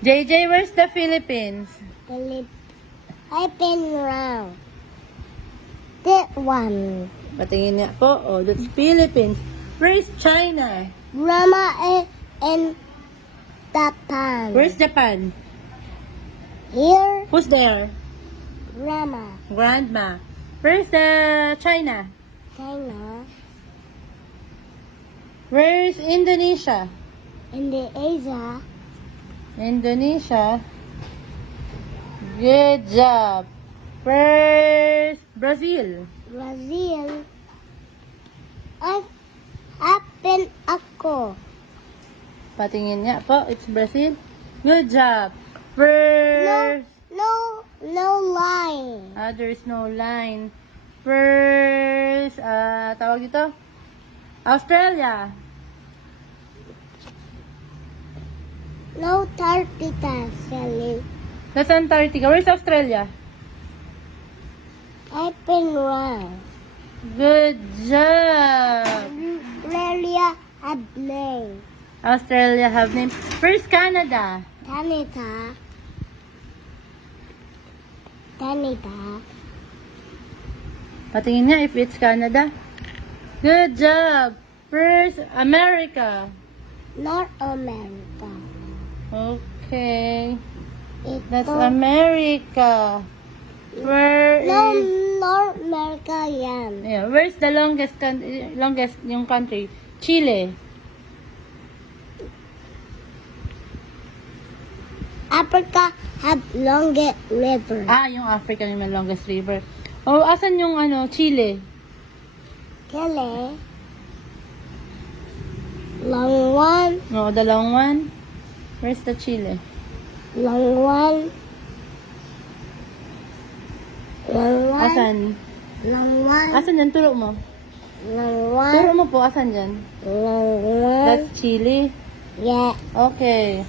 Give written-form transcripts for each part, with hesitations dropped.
JJ, where's the Philippines? I've been around. That one. Patingin nga po. Oh, that's Philippines. Where is China? Rama and Japan. Where's Japan? Here, Who's there? Rama. Grandma. Where's the China? China. Where's Indonesia? In the Asia. Indonesia. Good job. Where's Brazil? Brazil. I've been ako. Patingin nga po. It's Brazil. Good job. Where's... No line. There's no line. Where's... tawag dito? Australia. No Antarctica, Sally. That's Antarctica. Where's Australia? I've been around. Good job. Australia had name. Australia have name. Where's Canada? Canada. Patingin nga if it's Canada. Good job. Where's America? North America. Okay. That's Ito. America. Where No, is... North America yan. Yeah, where's the longest yung country? Chile. Africa have longest river. Yung Africa yung may longest river. Oh, asan yung Chile? Chile. Long one. No, the long one. Where's the Chile? Long one. Long one. Asan? Long one. Asan yan? Turo mo. Long one. Turo mo po, asan yan? Long one. That's Chile. Yeah. Okay.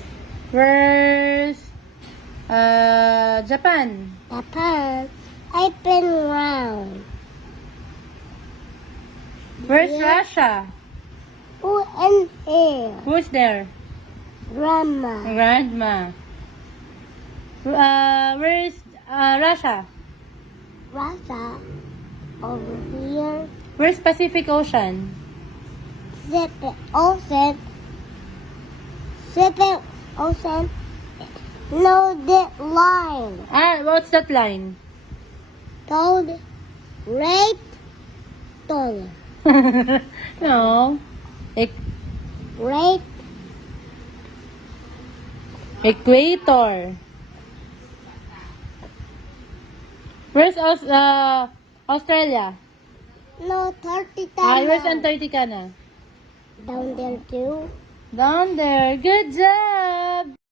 Where's Japan? Japan. I've been around. Where's Yeah. Russia? Who and here? Who's there? Grandma. Grandma. Where's Russia? Russia. Over here. Where's Pacific Ocean? Pacific Ocean. Pacific Ocean. No, that line. What's that line? Told. Right. Told. No. Right. Equator. Where's Australia? No, 30 Where's Antarctica na? Down there too. Down there. Good job!